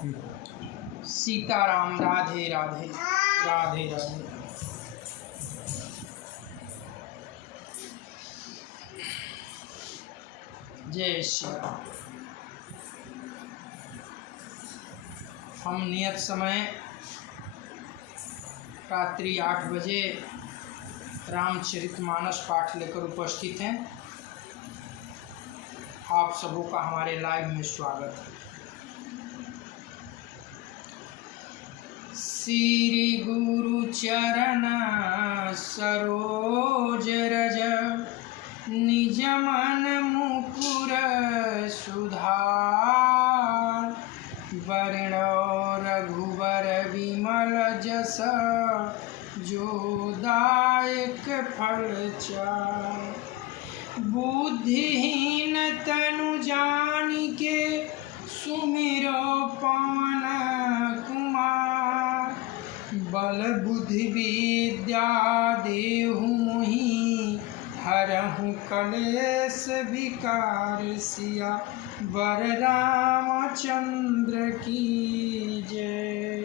सीताराम। राधे राधे राधे राधे। जय श्री राम। हम नियत समय रात्रि 8 बजे रामचरितमानस पाठ लेकर उपस्थित हैं। आप सबों का हमारे लाइव में स्वागत है। श्री गुरु चरण सरोज रज निज मन मुकुर सुधार वर्ण रघुबर विमल जस जो दायक फल चार। बुद्धिहीन तनु जानिके सुमिरो पवन कुमार। बल बुद्धि विद्या देहु मोहि हरहु कलेश विकार। सिया वर रामचंद्र की जय।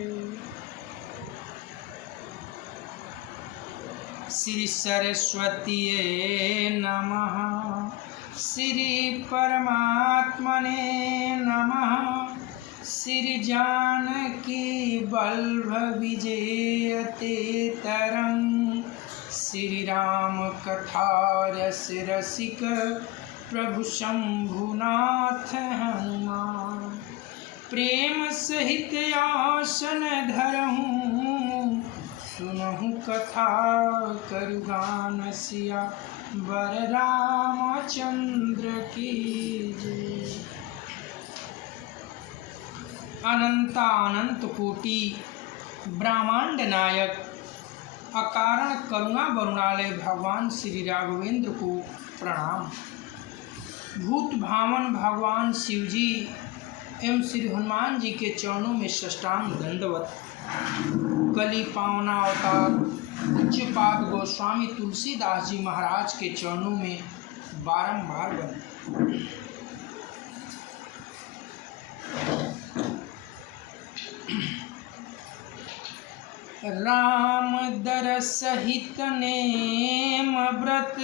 श्री सरस्वती नमः। श्री परमात्मने नमः। श्री जानकी वल्लभ विजयते तरंग। श्री राम कथा रस रसिक प्रभु शंभुनाथ हनुमान। प्रेम सहित आसन धरहूँ सुनहु कथा करुगान। सिया वर रामचंद्र की जय। अनंत कोटि ब्रह्मांड नायक अकारण करुणा वरुणालय भगवान श्री राघवेंद्र को प्रणाम। भूत भावन भगवान शिव जी एवं श्री हनुमान जी के चरणों में साष्टांग दंडवत। कली पावना अवतार पूज्यपाद गोस्वामी तुलसीदास जी महाराज के चरणों में बारंबार बंद। राम दर सहित नेम व्रत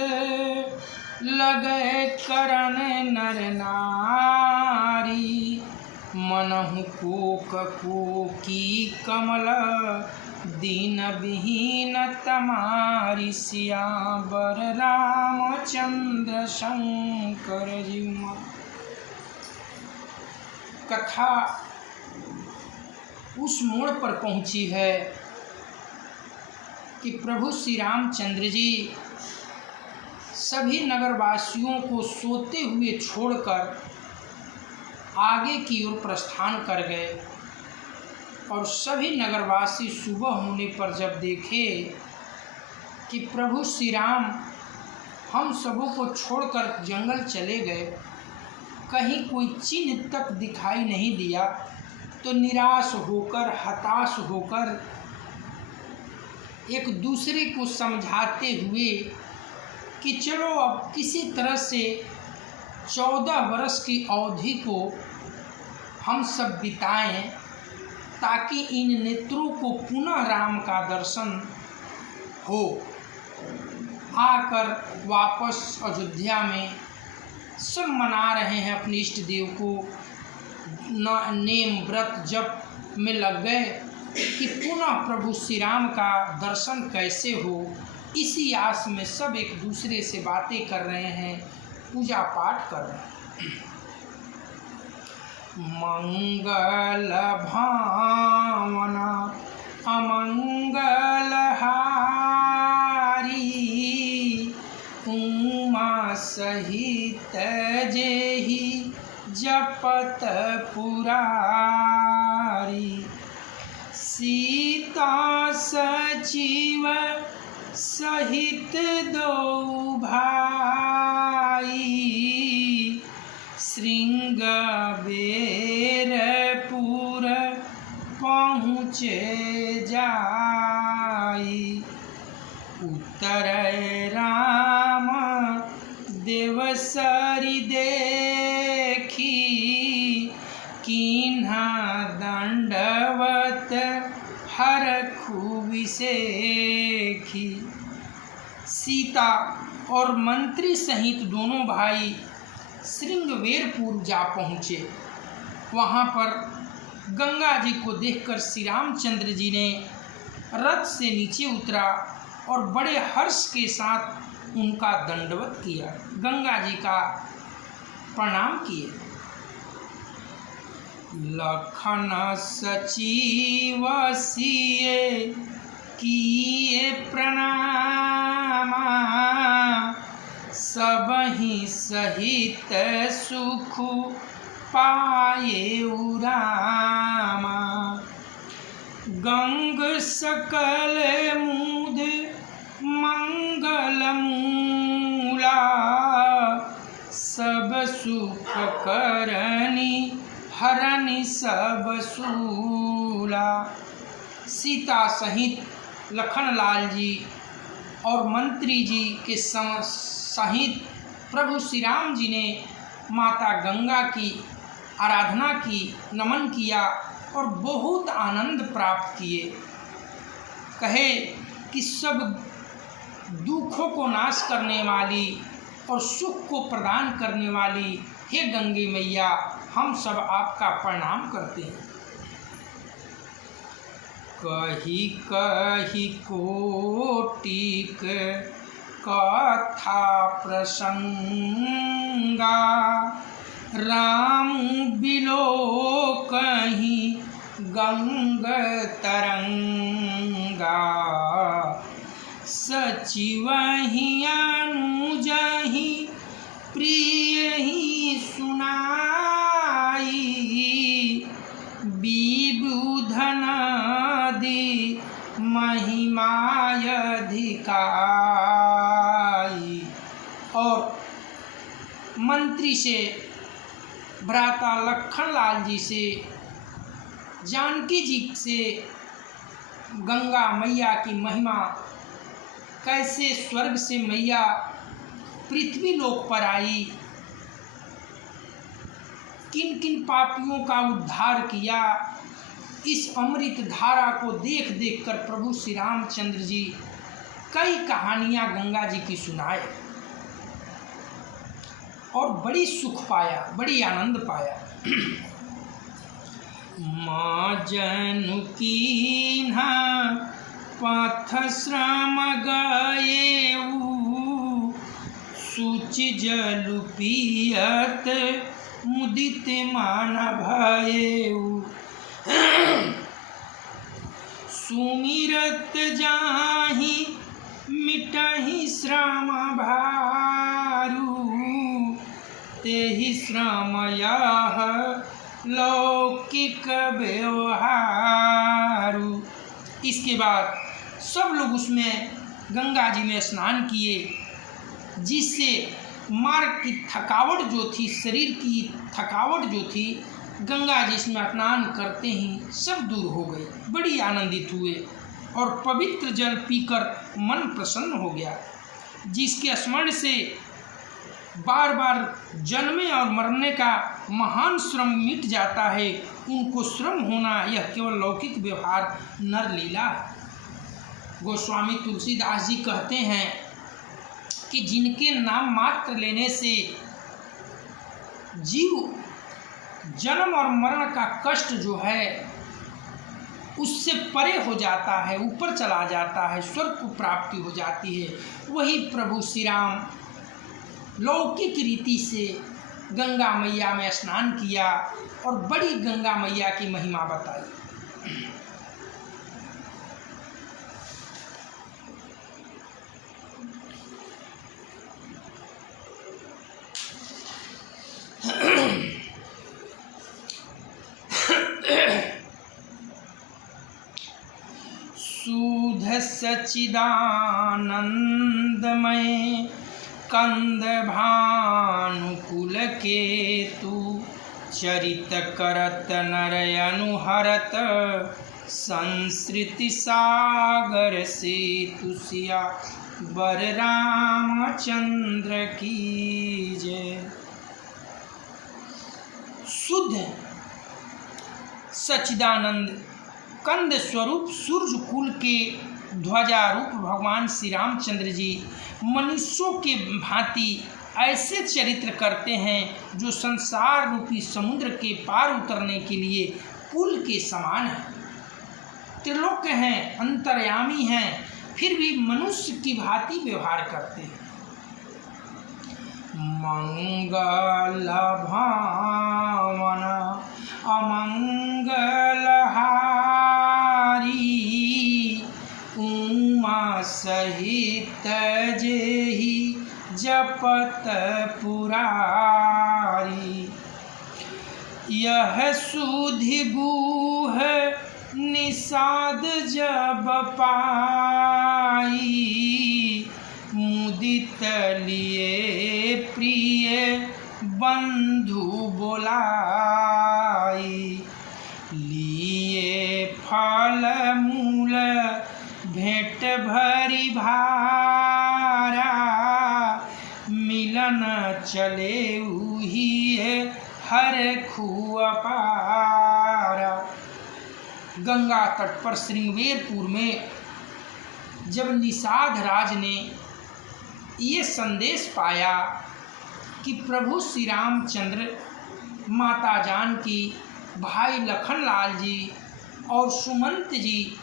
लगे करन नर नारी। मनहु को की कमल दीन विहीन तमारी। सियावर रामचंद्र शंकर जी। कथा उस मोड़ पर पहुंची है कि प्रभु श्री रामचंद्र जी सभी नगरवासियों को सोते हुए छोड़कर आगे की ओर प्रस्थान कर गए। और सभी नगरवासी सुबह होने पर जब देखे कि प्रभु श्री राम हम सबों को छोड़कर जंगल चले गए, कहीं कोई चिन्ह तक दिखाई नहीं दिया, तो निराश होकर हताश होकर एक दूसरे को समझाते हुए कि चलो अब किसी तरह से 14 वर्ष की अवधि को हम सब बिताएं, ताकि इन नेत्रों को पुनः राम का दर्शन हो। आकर वापस अयोध्या में सब मना रहे हैं अपने इष्ट देव को, नेम व्रत जप में लग गए कि पुनः प्रभु श्री राम का दर्शन कैसे हो। इसी आस में सब एक दूसरे से बातें कर रहे हैं, पूजा पाठ कर रहे हैं। मंगल भावना अमंगल हारी। उमा सहित जेहि जपत पुरारी। सीता सजीव सहित दो भाई। श्रृंग बेरपुर पहुँचे जाई। उत्तर राम देवसरी देखी कीन्हा दंड हर खूबी सेखी। सीता और मंत्री सहित दोनों भाई श्रृंगवेरपुर जा पहुँचे। वहाँ पर गंगा जी को देखकर श्री रामचंद्र जी ने रथ से नीचे उतरा और बड़े हर्ष के साथ उनका दंडवत किया, गंगा जी का प्रणाम किए। लखन सचिव सिए किए प्रणामा, सबहि सहित सुख पाए उरामा। गंग सकल मुद मंगल मूला, सब सुख करनी हरनि सब सूला। सीता सहित लखनलाल जी और मंत्री जी के सहित प्रभु श्री राम जी ने माता गंगा की आराधना की, नमन किया और बहुत आनंद प्राप्त किए। कहे कि सब दुखों को नाश करने वाली और सुख को प्रदान करने वाली हे गंगे मैया, हम सब आपका प्रणाम करते हैं। कही कही कोटिक कथा प्रसंगा, राम बिलो कहीं गंग तरंगा। सचिव ही अनुजहि प्रिय ही सुनाई, विबुधन दी महिमाय अधिकाई। और मंत्री से, भ्राता लखनलाल जी से, जानकी जी से गंगा मैया की महिमा, कैसे स्वर्ग से मैया पृथ्वी लोक पर आई, किन किन पापियों का उद्धार किया, इस अमृत धारा को देख देख कर प्रभु श्री रामचंद्र जी कई कहानियाँ गंगा जी की सुनाए और बड़ी सुख पाया, बड़ी आनंद पाया। माँ जनुकीन्हा पथ श्रम गएऊ, सूचि जल पियत मुदित मान भएऊ। सुमिरत जाहि मिटहि श्रम भारू, तेहि श्रम यह लौकिक व्यवहारू। इसके बाद सब लोग उसमें गंगा जी में स्नान किए, जिससे मार्ग की थकावट जो थी, शरीर की थकावट जो थी, गंगा जी इसमें स्नान करते ही सब दूर हो गई। बड़ी आनंदित हुए और पवित्र जल पीकर मन प्रसन्न हो गया। जिसके स्मरण से बार बार जन्मे और मरने का महान श्रम मिट जाता है, उनको श्रम होना यह केवल लौकिक व्यवहार नर लीला है। गोस्वामी तुलसीदास जी कहते हैं कि जिनके नाम मात्र लेने से जीव जन्म और मरण का कष्ट जो है उससे परे हो जाता है, ऊपर चला जाता है, स्वर्ग को प्राप्ति हो जाती है, वही प्रभु श्री राम लौकिक रीति से गंगा मैया में स्नान किया और बड़ी गंगा मैया की महिमा बताई। सूध सच्चिदानंदमय कंद भानुकुल केतु, चरित करत नर अनुहरत संस्कृति सागर से तुसिया बर रामचंद्र की जय। शुद्ध सच्चिदानंद कंद स्वरूप सूर्य कुल के ध्वजारूप भगवान श्री रामचंद्र जी मनुष्यों के भांति ऐसे चरित्र करते हैं जो संसार रूपी समुद्र के पार उतरने के लिए पुल के समान है। त्रिलोक हैं, अंतर्यामी हैं, फिर भी मनुष्य की भांति व्यवहार करते हैं। मंगल भावन अमंगलहारी उमा सहित जेहि जपत पुरारी। यह सुधि गुह निषाद जब पाई मुदित लिए प्रिय बंधु बोलाई। लिए फल मूल भेंट भरी भारा मिलन चले उही हर खुअपारा। गंगा तट पर श्रृंगवेरपुर में जब निषाद राज ने ये संदेश पाया कि प्रभु श्री रामचंद्र, माता जानकी, भाई लखनलाल जी और सुमंत जी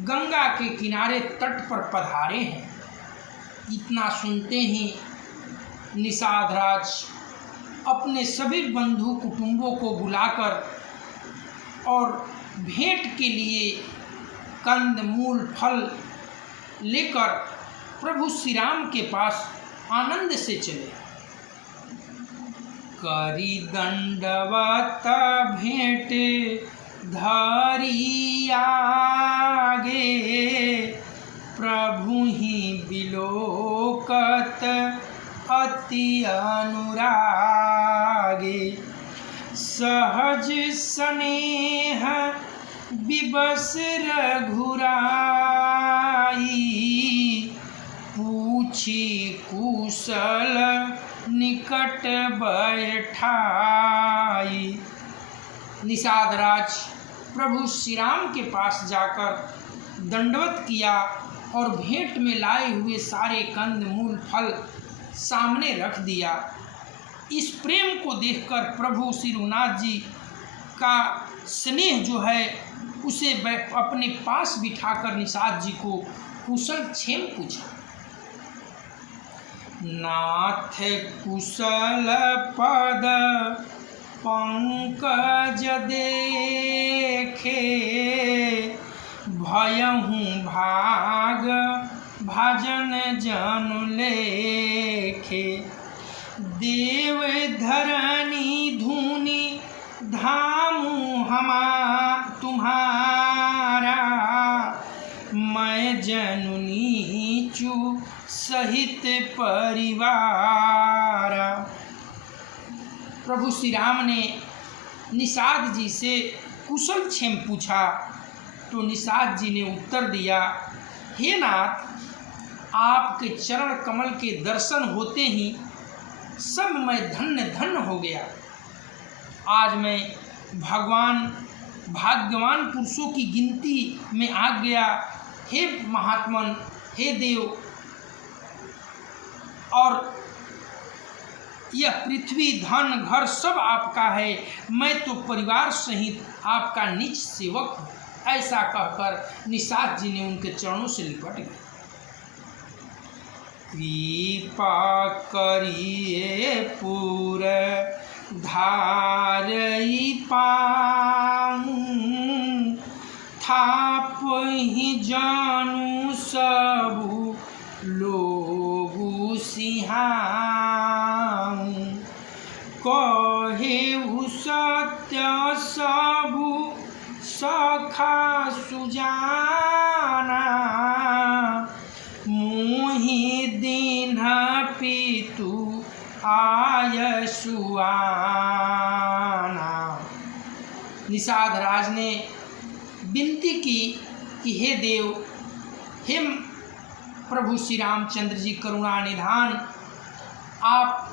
गंगा के किनारे तट पर पधारे हैं, इतना सुनते ही निषाद राज अपने सभी बंधु कुटुंबों को बुलाकर और भेंट के लिए कंद मूल फल लेकर प्रभु श्री राम के पास आनंद से चले। करी दंडवत भेंट धरी आगे प्रभु ही बिलोकत अति अनुरागे। सहज स्नेह विबस रघुराई पूछी कुशल निकट बैठाई। निषाद राज प्रभु श्री राम के पास जाकर दंडवत किया और भेंट में लाए हुए सारे कंद मूल फल सामने रख दिया। इस प्रेम को देखकर प्रभु श्री रघुनाथ जी का स्नेह जो है उसे अपने पास बिठाकर निषाद जी को कुशल क्षेम पूछा। नाथ कुशल पद पंकज देखे भयहु भाग भजन जन लेखे। देव धरनी धुनि धामु तुम्हारा मैं जननी चू सहित परिवार। प्रभु श्री राम ने निषाद जी से कुशल क्षेम पूछा तो निषाद जी ने उत्तर दिया, हे नाथ, आपके चरण कमल के दर्शन होते ही सब मैं धन्य धन्य हो गया। आज मैं भाग्यवान पुरुषों की गिनती में आ गया। हे महात्मन, हे देव, और यह पृथ्वी धन घर सब आपका है, मैं तो परिवार सहित आपका निज सेवक हूँ। ऐसा कहकर निषाद जी ने उनके चरणों से लिपट गए। कृपा करिए पुर धारई पाऊँ थाप ही जानू सबु लोगु सिहाऊँ। कहे सत्य सबु सखा सुजाना मोहि दीन पितु आय सुआना। निषाद राज ने विनती की कि हे देव, हे प्रभु श्री रामचंद्र जी करुणा निधान, आप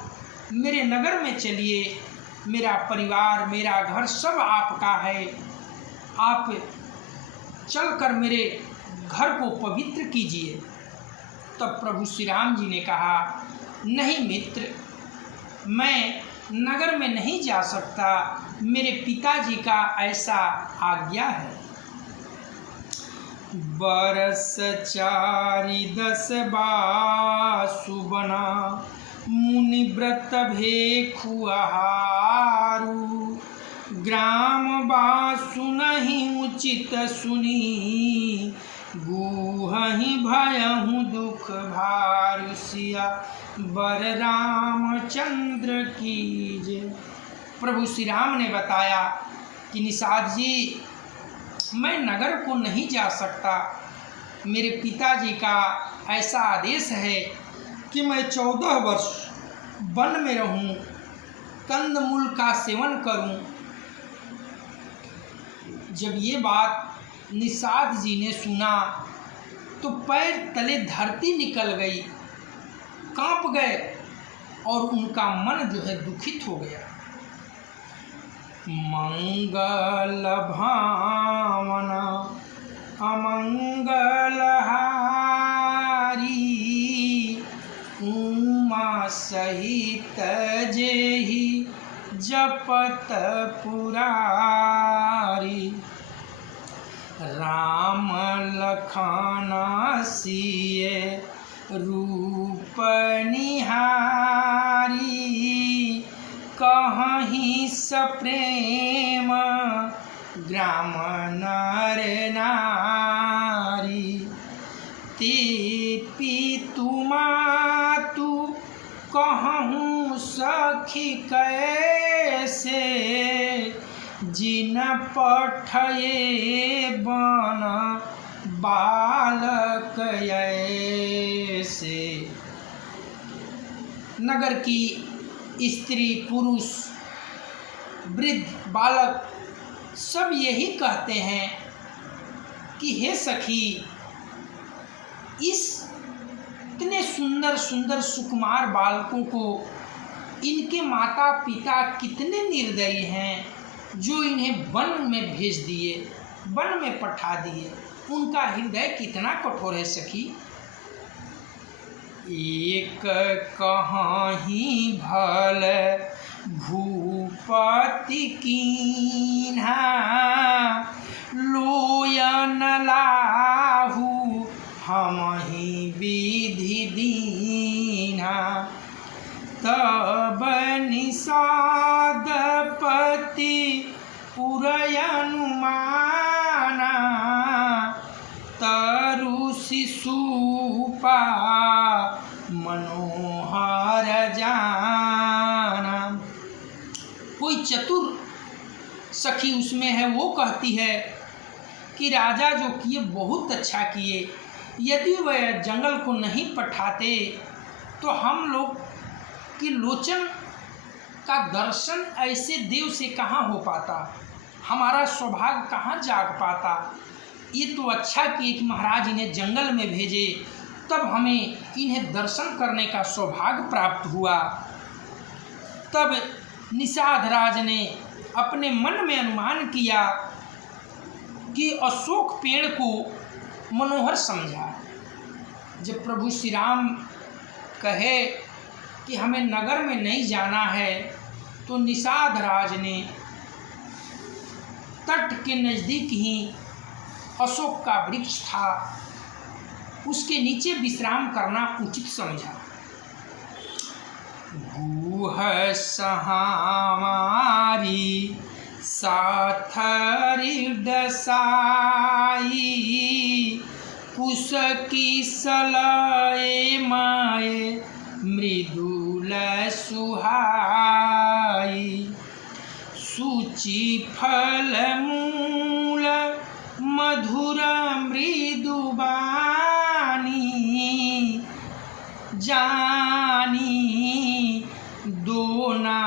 मेरे नगर में चलिए। मेरा परिवार, मेरा घर सब आपका है। आप चलकर मेरे घर को पवित्र कीजिए। तब प्रभु श्री राम जी ने कहा, नहीं मित्र, मैं नगर में नहीं जा सकता, मेरे पिताजी का ऐसा आज्ञा है। बरस 4-10 बासु बना, मुनि व्रत भेखु आहारू, ग्राम बासु नहीं उचित सुनी, गुहहि भयहु दुख भारु, सिया बर रामचंद्र की जय। प्रभु श्री राम ने बताया कि निषाद जी, मैं नगर को नहीं जा सकता, मेरे पिताजी का ऐसा आदेश है कि मैं 14 वर्ष वन में रहूं, कंदमूल का सेवन करूं। जब ये बात निषाद जी ने सुना तो पैर तले धरती निकल गई, कांप गए और उनका मन जो है दुखित हो गया। मंगल भावना अमंगल हारी, उमा सहित जेहि जपत पुरारी, राम लखन सिए रूप निहारी, कहीं सप्रेम ग्राम नर नारी, ते पितु मातु कहूँ सखी कैसे, जिन पठये बन बालक ऐसे। नगर की स्त्री पुरुष वृद्ध बालक सब यही कहते हैं कि हे सखी, इस इतने सुंदर सुंदर सुकुमार बालकों को इनके माता पिता कितने निर्दयी हैं, जो इन्हें वन में भेज दिए, वन में पठा दिए। उनका हृदय कितना कठोर है सखी। एक कहीं भल भूपति कीन्हा, लोयन लाहू हमहि विधि दीन्हा, तब निषाद पति पुरयनुमाना, तरु शिशुपा मनोहर जाना। कोई चतुर सखी उसमें है, वो कहती है कि राजा जो किए बहुत अच्छा किए, यदि वह जंगल को नहीं पठाते तो हम लोग की लोचन का दर्शन ऐसे देव से कहाँ हो पाता, हमारा सौभाग्य कहाँ जाग पाता। ये तो अच्छा किए कि महाराज इन्हें जंगल में भेजे, तब हमें इन्हें दर्शन करने का सौभाग्य प्राप्त हुआ। तब निषाद राज ने अपने मन में अनुमान किया कि अशोक पेड़ को मनोहर समझा। जब प्रभु श्री राम कहे कि हमें नगर में नहीं जाना है, तो निषाद राज ने तट के नज़दीक ही अशोक का वृक्ष था, उसके नीचे विश्राम करना उचित समझा। गुह सहामारी साथरी दसाई, कुश की सलाए माए मृदुल सुहाई, सूची फल मूल मधुर मृदुबानी, जानी दोना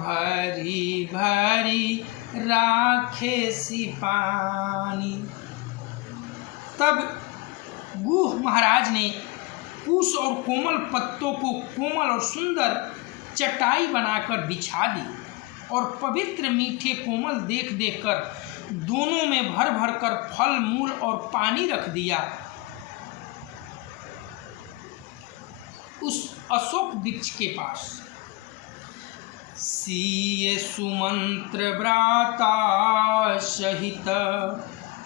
भरी भरी राखे सिपानी। तब गुह महाराज ने कुश और कोमल पत्तों को कोमल और सुंदर चटाई बनाकर बिछा दी, और पवित्र मीठे कोमल देख देख कर दोनों में भर भर कर फल मूल और पानी रख दिया। उस अशोक वृक्ष के पास सीय सुमंत्र व्राता सहित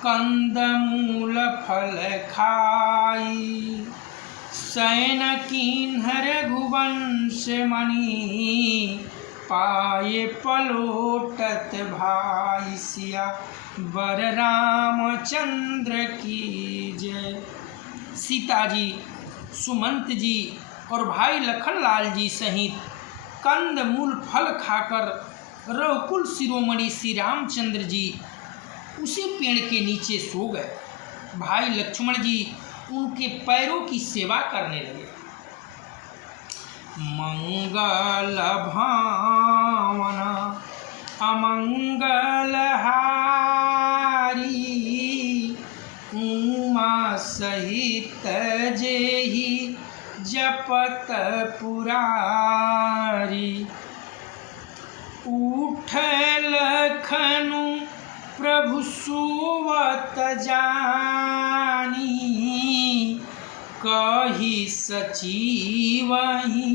कंदमूल फल खाई, सैन कीन्ह रघुवंश मणि पाए पलोटत भाई, सिया वर रामचंद्र की जय। सीता जी, सुमंत जी और भाई लखनलाल जी सहित कंद मूल फल खाकर रघुकुल शिरोमणि श्री रामचंद्र जी उसी पेड़ के नीचे सो गए। भाई लक्ष्मण जी उनके पैरों की सेवा करने लगे। मंगल भावना अमंगल हारी, उमा सहित जेहि जपत पुरारी, उठ लखनु प्रभु सुवत जानी, कही सचिवहि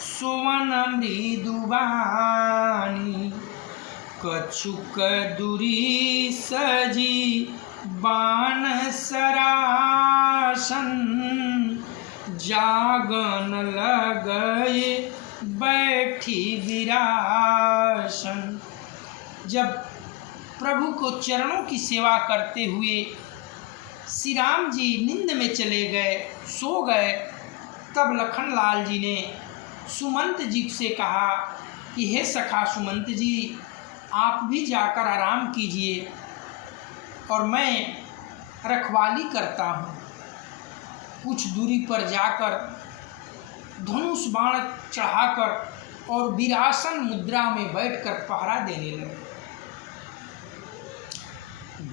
सुवन मृदुबानी, कछुक दुरी सजी बान सरासन, जागन लगए बैठी विरासन। जब प्रभु को चरणों की सेवा करते हुए श्री राम जी नींद में चले गए, सो गए, तब लखनलाल जी ने सुमंत जी से कहा कि हे सखा सुमंत जी, आप भी जाकर आराम कीजिए और मैं रखवाली करता हूँ। कुछ दूरी पर जाकर धनुष बाण चढ़ाकर और वीरासन मुद्रा में बैठकर पहरा देने लगे।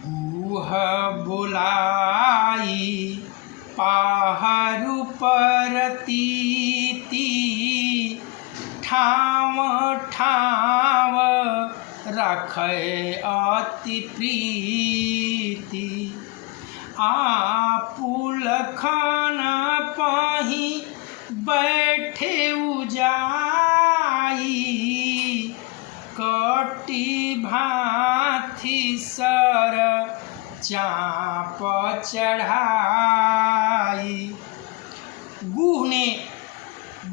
गुह बुलाई पाहरु परतीति, ठाव ठाव रखे अति प्रीति, आपुल खान पाही बैठे उजाई, कटी भाथी सर चाप चढ़ाई। गुह ने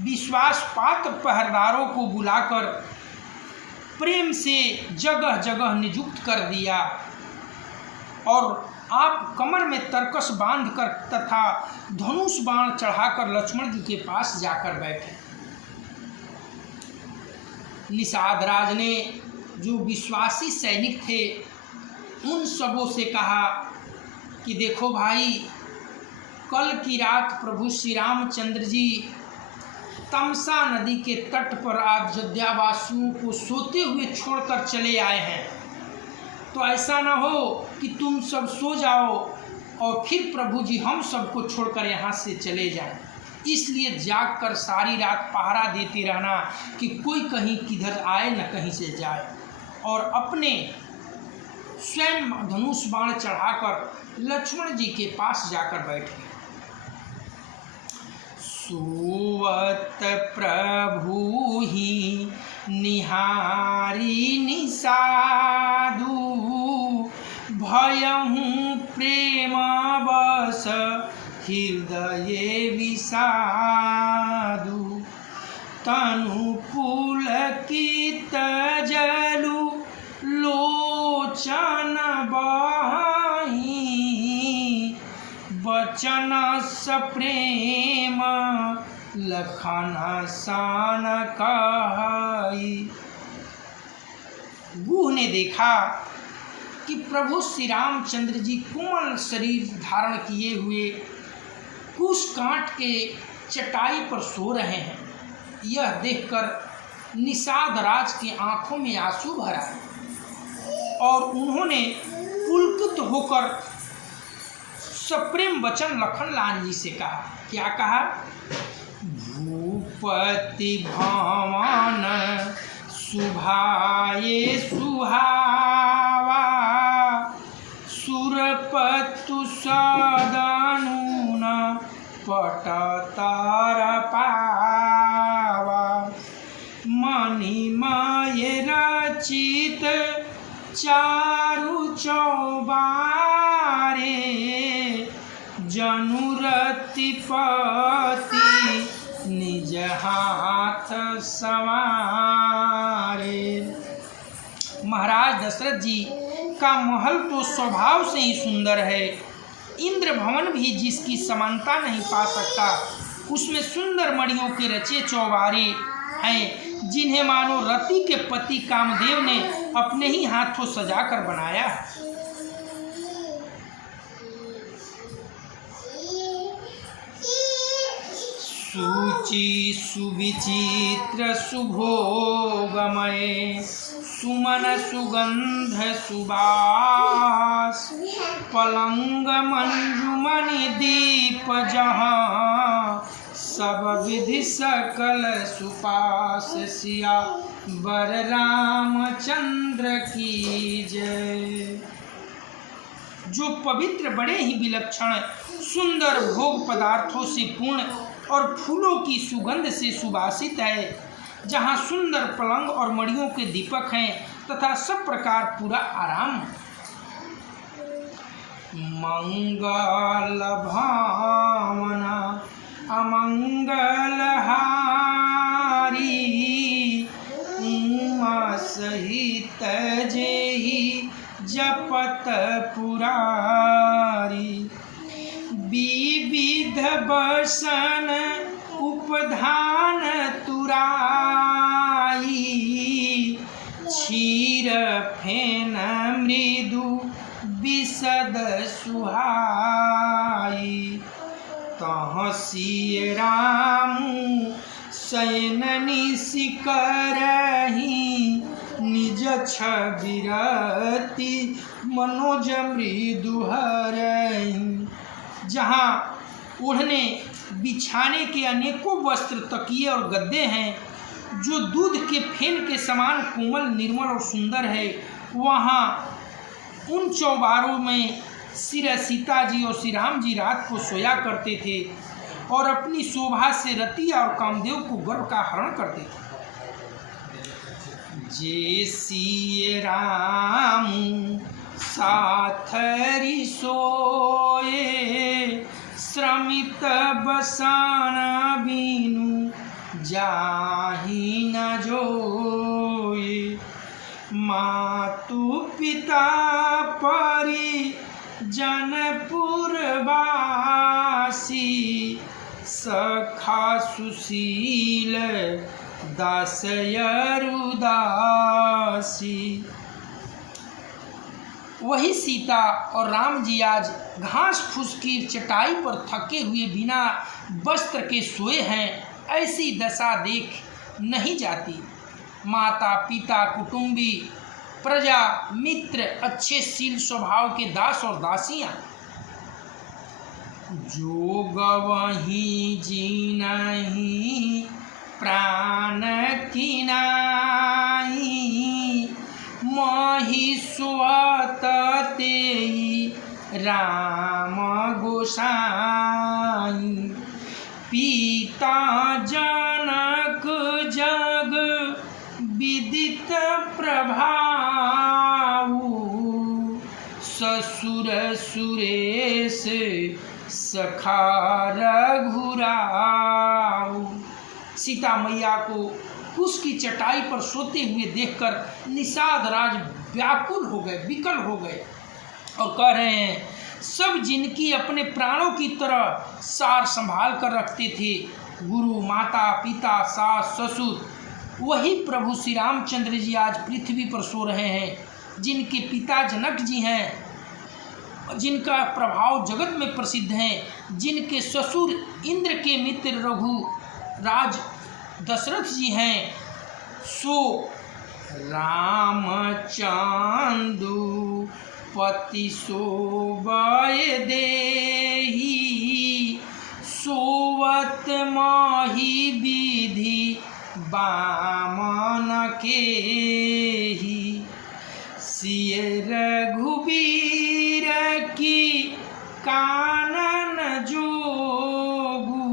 विश्वासपात्र पहरेदारों को बुलाकर प्रेम से जगह जगह नियुक्त कर दिया और आप कमर में तरकस बांधकर तथा धनुष बाण चढ़ाकर लक्ष्मण जी के पास जाकर बैठे। निषाद राज ने जो विश्वासी सैनिक थे उन सबों से कहा कि देखो भाई, कल की रात प्रभु श्री रामचंद्र जी तमसा नदी के तट पर अयोध्यावासियों को सोते हुए छोड़कर चले आए हैं, तो ऐसा ना हो कि तुम सब सो जाओ और फिर प्रभु जी हम सबको छोड़कर यहाँ से चले जाएं। इसलिए जागकर सारी रात पहरा देते रहना कि कोई कहीं किधर आए न कहीं से जाए, और अपने स्वयं धनुष बाण चढ़ाकर लक्ष्मण जी के पास जाकर बैठे। सुवत प्रभु ही निहारी निसाधु, भयहु प्रेम बस हृदय विषादु, तनु पुलकित जलु लोचन बही, बचन सप्रेम लखन सान कहाई। गुह ने देखा कि प्रभु श्री रामचंद्र जी कोमल शरीर धारण किए हुए कुश कांट के चटाई पर सो रहे हैं। यह देखकर निषाद राज की आंखों में आंसू भर आए और उन्होंने पुलकित होकर सप्रेम वचन लखनलाल जी से कहा। क्या कहा? भूपति भवन सुभाए सुहावा, सुरपतु सदानूना पटतार पावा। मणिमय रचित चारु चौबारे, जनुरतिपति निज हाथ संवारे। महाराज दशरथ जी का महल तो स्वभाव से ही सुंदर है, इंद्र भवन भी जिसकी समानता नहीं पा सकता। उसमें सुंदर मणियों के रचे चौबारे हैं, जिन्हें मानो रति के पति कामदेव ने अपने ही हाथों सजाकर बनाया। सुचि सुविचित्र सुभोगमय, सुमन सुगंध सुबास, पलंग मंजुमणि दीप जहाँ, सब विधि सकल सुपास। सिया वर रामचंद्र की जय। जो पवित्र बड़े ही विलक्षण सुंदर भोग पदार्थों से पूर्ण और फूलों की सुगंध से सुवासित है, जहाँ सुंदर पलंग और मणियों के दीपक हैं तथा सब प्रकार पूरा आराम। मंगल भावना अमंगलहारी, उमा सहित जेहि जपत पुरारी। विविध बसन उपधान तुराई, क्षीर फेन मृदु विशद सुहाई। तहसी रामु शयननि सिकरहि, निज छबिरति मनोज मृदु हरहि। जहाँ ओढ़ने बिछाने के अनेकों वस्त्र, तकिए और गद्दे हैं, जो दूध के फेन के समान कोमल, निर्मल और सुंदर है, वहाँ उन चौबारों में श्री सीता जी और श्री राम जी रात को सोया करते थे और अपनी शोभा से रति और कामदेव को गर्व का हरण करते थे। जे सिय राम साथरी सोए, श्रमित बसन बीनु जाहि न जोए। मातु पिता परि जनपुरवासी, सखा सुशील दासयरुदासी। वही सीता और राम जी आज घास फूस की चटाई पर थके हुए बिना वस्त्र के सोए हैं। ऐसी दशा देख नहीं जाती। माता पिता कुटुंबी प्रजा मित्र अच्छे शील स्वभाव के दास और दासियां, जो गवही जीनहि प्राण किनाई, मही स्वत तेई राम गोसाई। पिता जनक जग विदित प्रभाऊ, ससुर सुरेश सखा रघुराऊ। सीता मैया को उसकी चटाई पर सोते हुए देखकर निषाद राज व्याकुल हो गए, विकल हो गए और कह रहे हैं, सब जिनकी अपने प्राणों की तरह सार संभाल कर रखते थे, गुरु माता पिता सास ससुर, वही प्रभु श्री रामचंद्र जी आज पृथ्वी पर सो रहे हैं। जिनके पिता जनक जी हैं, जिनका प्रभाव जगत में प्रसिद्ध है, जिनके ससुर इंद्र के मित्र रघु राज दशरथ जी हैं, सो रामचंदु पति सोबय देहि, सोवत माही विधि बामन केहि। सिय रघुबीर कानन जोगु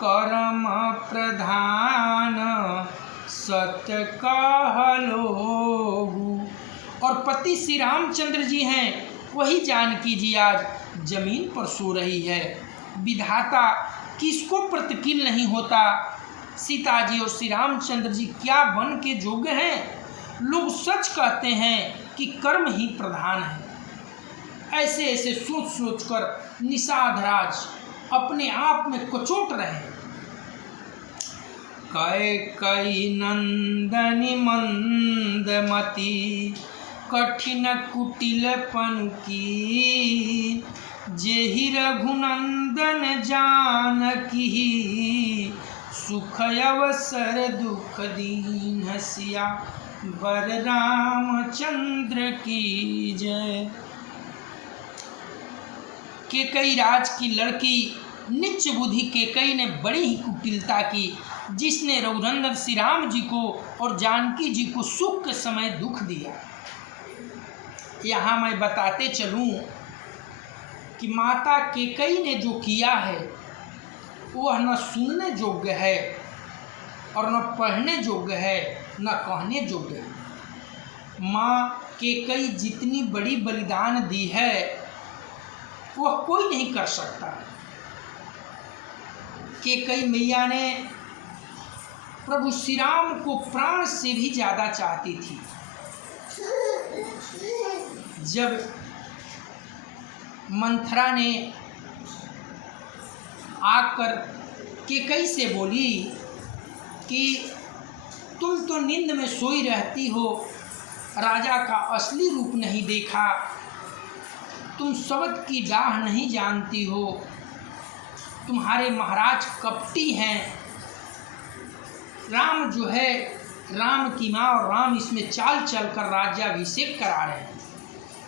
कर्म प्रधान सत्य कहलोगु। और पति श्री रामचंद्र जी हैं, वही जानकी जी आज जमीन पर सो रही है। विधाता किसको प्रतिकूल नहीं होता। सीता जी और श्री रामचंद्र जी क्या बन के योग्य हैं। लोग सच कहते हैं कि कर्म ही प्रधान है। ऐसे ऐसे सोच सोच कर निषादराज अपने आप में कचोट रहे। कैकेयी नंदनी मंदमती कठिन कुटिलपन की, जेहि रघुनंदन जानकी सुख अवसर दुख दीन सिया बर रामचंद्र की जय। केकई राज की लड़की नीच बुद्धि केकई ने बड़ी ही कुटिलता की, जिसने रघुनंदन श्री राम जी को और जानकी जी को सुख के समय दुख दिया। यहाँ मैं बताते चलूँ कि माता केकई ने जो किया है वह न सुनने योग्य है और न पढ़ने योग्य है, न कहने योग्य है। माँ केकई जितनी बड़ी बलिदान दी है वह कोई नहीं कर सकता। केकई मैया ने प्रभु श्री राम को प्राण से भी ज्यादा चाहती थी। जब मंथरा ने आकर केकई से बोली कि तुम तो नींद में सोई रहती हो, राजा का असली रूप नहीं देखा, तुम शब्द की डाह नहीं जानती हो, तुम्हारे महाराज कपटी हैं, राम जो है राम की माँ और राम इसमें चाल चल कर राज्याभिषेक करा रहे हैं।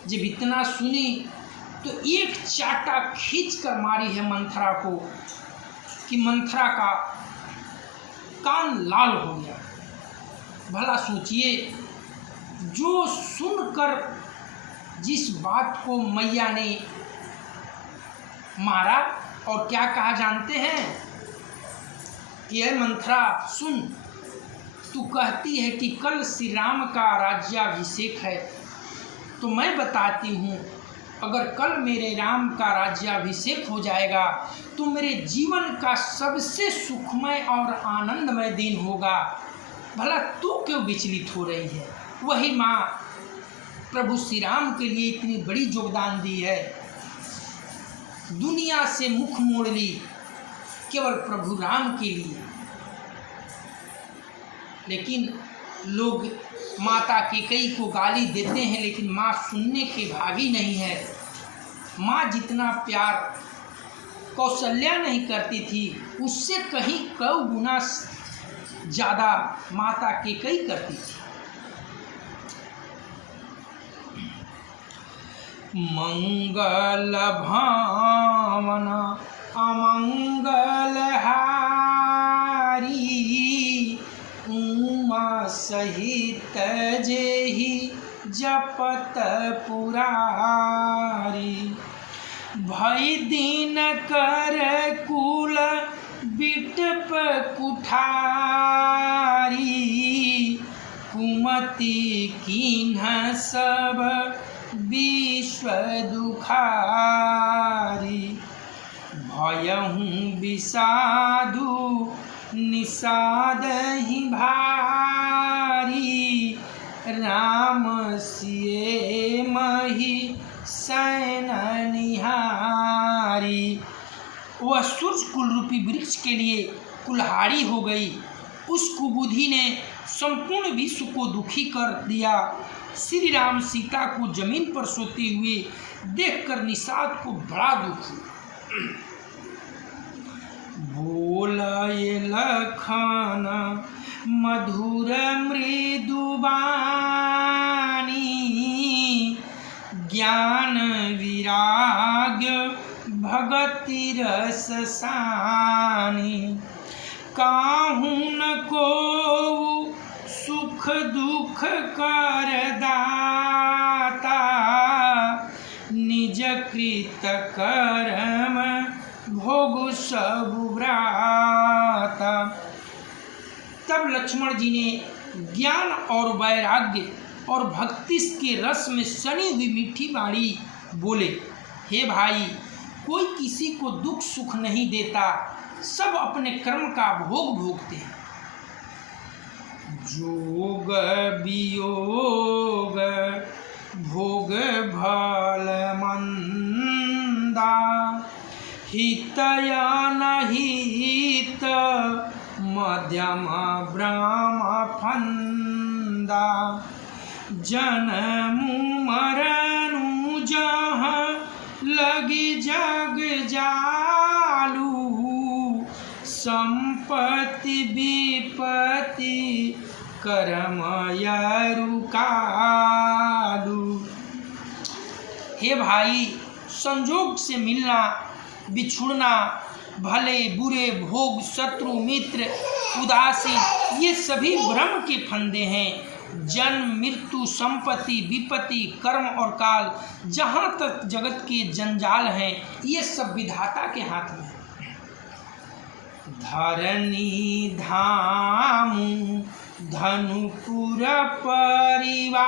जब इतना सुनी तो एक चाटा खींच कर मारी है मंथरा को कि मंथरा का कान लाल हो गया। भला सोचिए, जो सुनकर जिस बात को मैया ने मारा और क्या कहा जानते हैं कि ये मंथरा सुन, तू कहती है कि कल श्री राम का राज्याभिषेक है, तो मैं बताती हूँ अगर कल मेरे राम का राज्याभिषेक हो जाएगा तो मेरे जीवन का सबसे सुखमय और आनंदमय दिन होगा। भला तू क्यों विचलित हो रही है। वही माँ प्रभु श्री राम के लिए इतनी बड़ी योगदान दी है, दुनिया से मुख मोड़ ली केवल प्रभु राम के लिए। लेकिन लोग माता केकई को गाली देते हैं, लेकिन माँ सुनने के भागी नहीं है। माँ जितना प्यार कौशल्या नहीं करती थी, उससे कहीं कई गुना ज़्यादा माता केकई करती थी। मंगल भावन अमंगल हारी, उमा सहित जेहि जपत पुरारी। भई दिन कर कुल बिटप कुठारी, कुमति कीन्ह सब विश्व दुखारी। भयहु विषादु निषादहि भारी, राम सिए मही सैन निहारी। वह सूर्य कुल रूपी वृक्ष के लिए कुल्हाड़ी हो गई। उस कुबुद्धि ने संपूर्ण विश्व को दुखी कर दिया। श्री राम सीता को जमीन पर सोते हुए देखकर निषाद को बड़ा दुख हुआ। बोले लखन मधुर मृदुबानी, ज्ञान विराग भगति रस सानी। काहू न को सुख दुख कर दाता, निज कृत कर्म भोग सब व्राता। तब लक्ष्मण जी ने ज्ञान और वैराग्य और भक्ति के रस में सनी हुई मीठी वाणी बोले, हे भाई, कोई किसी को दुख सुख नहीं देता, सब अपने कर्म का भोग भोगते हैं। जोग वियोग भोग भल मंदा, हितया न हित मध्यम ब्रह्म फंदा। जन्मु मरनु जहाँ लगी जग जालू, संपत्ति विपत्ति कर्म यारु कालू। हे भाई, संजोग से मिलना बिछुड़ना, भले बुरे भोग, शत्रु मित्र उदासी, ये सभी भ्रम के फंदे हैं। जन्म मृत्यु संपत्ति विपत्ति कर्म और काल, जहाँ तक जगत के जंजाल हैं, ये सब विधाता के हाथ में है। धरनी धामु धनुपुर परिवारु,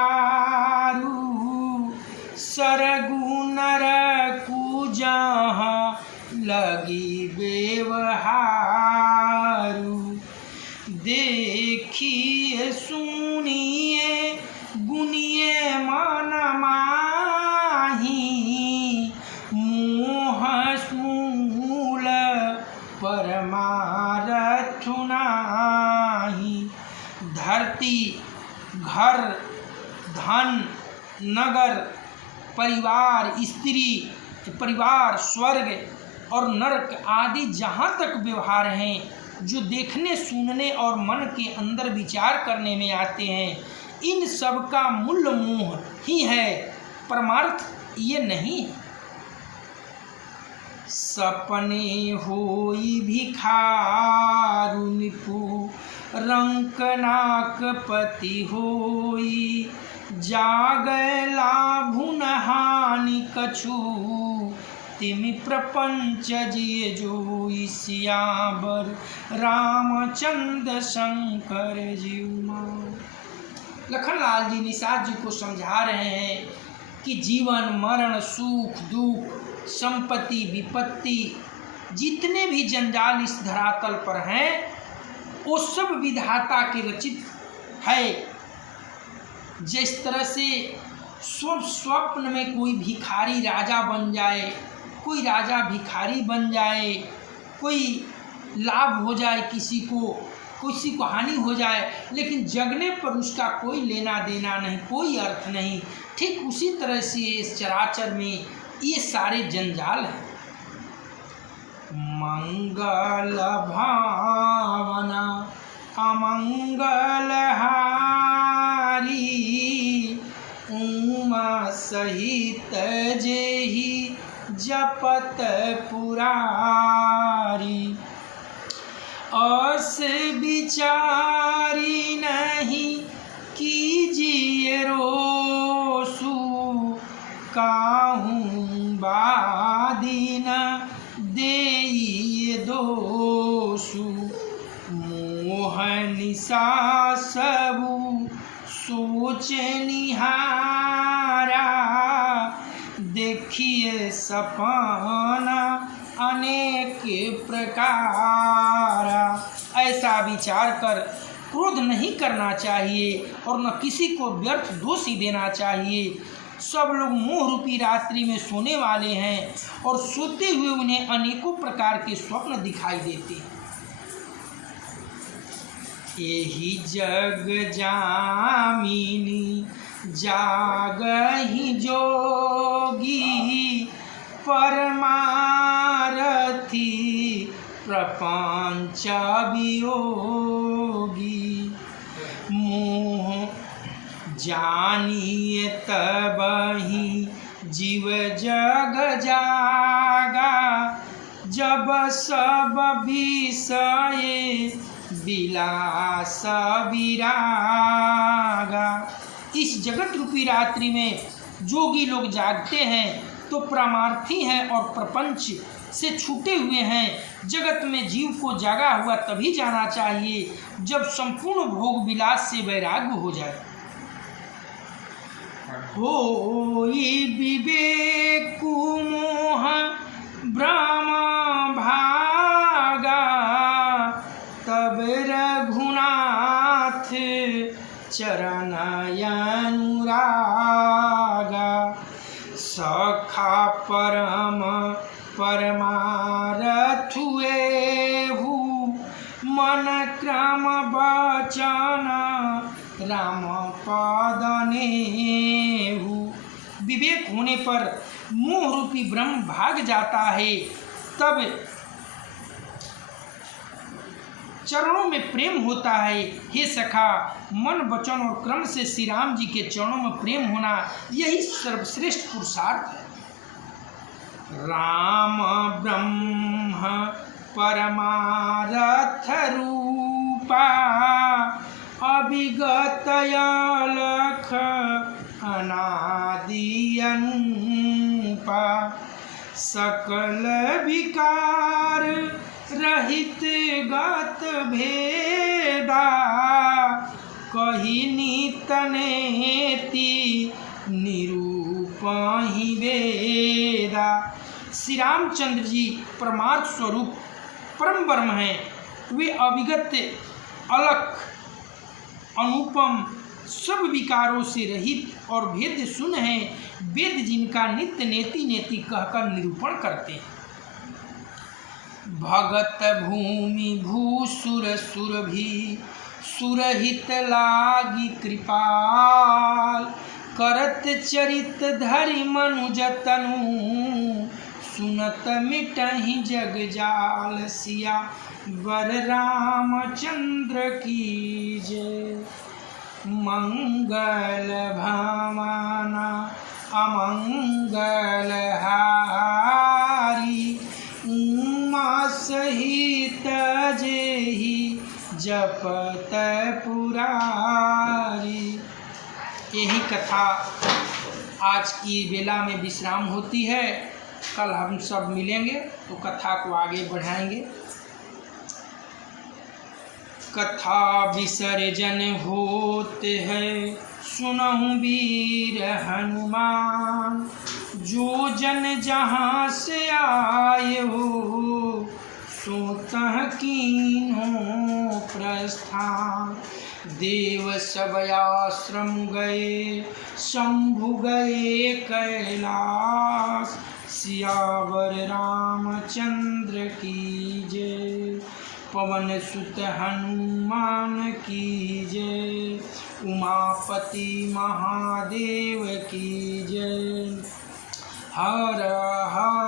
सरगु नरकु जहाँ लगी व्यवहारु। देखिए सुनिए गुनिए मन माही, मोह मूल परमारथ नाही। धरती, घर, धन, नगर, परिवार, स्त्री, परिवार, स्वर्ग और नरक आदि जहाँ तक व्यवहार हैं, जो देखने सुनने और मन के अंदर विचार करने में आते हैं, इन सब का मूल मोह ही है, परमार्थ ये नहीं है। सपने होई भिखारु निपु, रंक नाक पति होई, जागै लाभु न हानि कछु, तिमि प्रपंच जिय जोई सियावर, रामचंद्र शंकर जीवा। लखनलाल जी निषाद जी को समझा रहे हैं कि जीवन मरण सुख दुख संपत्ति विपत्ति जितने भी जंजाल इस धरातल पर हैं, वो सब विधाता के रचित है। जिस तरह से स्वप्न में कोई भिखारी राजा बन जाए, कोई राजा भिखारी बन जाए, कोई लाभ हो जाए किसी को हानि हो जाए, लेकिन जगने पर उसका कोई लेना देना नहीं, कोई अर्थ नहीं। ठीक उसी तरह से इस चराचर में ये सारे जंजाल हैं। मंगल भावना अमंगल हारी, उमा सहित जेहि जपत पुरारी। अस विचारी नहीं कीजिए रोसु, काहूँ बादी न देई दोषु। मोह निशा सबु सोच निहारा, देखिए सपना अनेक प्रकार। ऐसा विचार कर क्रोध नहीं करना चाहिए और न किसी को व्यर्थ दोष ही देना चाहिए। सब लोग मोह रूपी रात्रि में सोने वाले हैं और सोते हुए उन्हें अनेकों प्रकार के स्वप्न दिखाई देते हैं। यही जग जामिनी जागहि जोगी, परमारथी प्रपंच वियोगी। मोह जानिए तबहि जीव जग जागा, जब सब विषय विलास विरागा। इस जगत रूपी रात्रि में जोगी लोग जागते हैं तो परमार्थी हैं और प्रपंच से छूटे हुए हैं। जगत में जीव को जागा हुआ तभी जाना चाहिए जब संपूर्ण भोग विलास से वैराग्य हो जाए। होई विवेक मोह ब्रह्म भागा, तब रघुनाथ चरण अनुरागा। सखा परम परमारथ हुएहु, मन क्रम वचन राम पद नेहु। विवेक होने पर मोह रूपी ब्रह्म भाग जाता है, तब चरणों में प्रेम होता है। हे सखा, मन वचन और क्रम से श्री राम जी के चरणों में प्रेम होना यही सर्वश्रेष्ठ पुरुषार्थ है। राम ब्रह्म परमारथ रूपा, अभिगत अलख अनादि अनुपा। सकल विकार रहित गत भेदा, कही नित नेति निरूपहि वेदा। श्री रामचंद्र जी परमार्थ स्वरूप परम ब्रह्म हैं। वे अविगत अलख अनुपम सब विकारों से रहित और भेद शून्य हैं। वेद जिनका नित्य नेति नेति कहकर निरूपण करते हैं। भगत भूमि भूसुर सुर भी सुरहित लागी कृपाल, करत चरित धरि मनुज तनु, सुनत मिटहि जग जाल। सिया वर रामचंद्र की जय। मंगल भावना अमंगल हारी, उमा सहित जेहि जपत पुरारी। यही कथा आज की बेला में विश्राम होती है। कल हम सब मिलेंगे तो कथा को आगे बढ़ाएंगे। कथा विसर्जन होते हैं सुनहु वीर हनुमान, जो जन जहाँ से आए हो सोतह कीन्हो प्रस्थान। देव सब आश्रम गए शंभु गए कैलाश, सियावर रामचंद्र की जय। पवन सुत हनुमान की जय। उमापति महादेव की जय। हर हर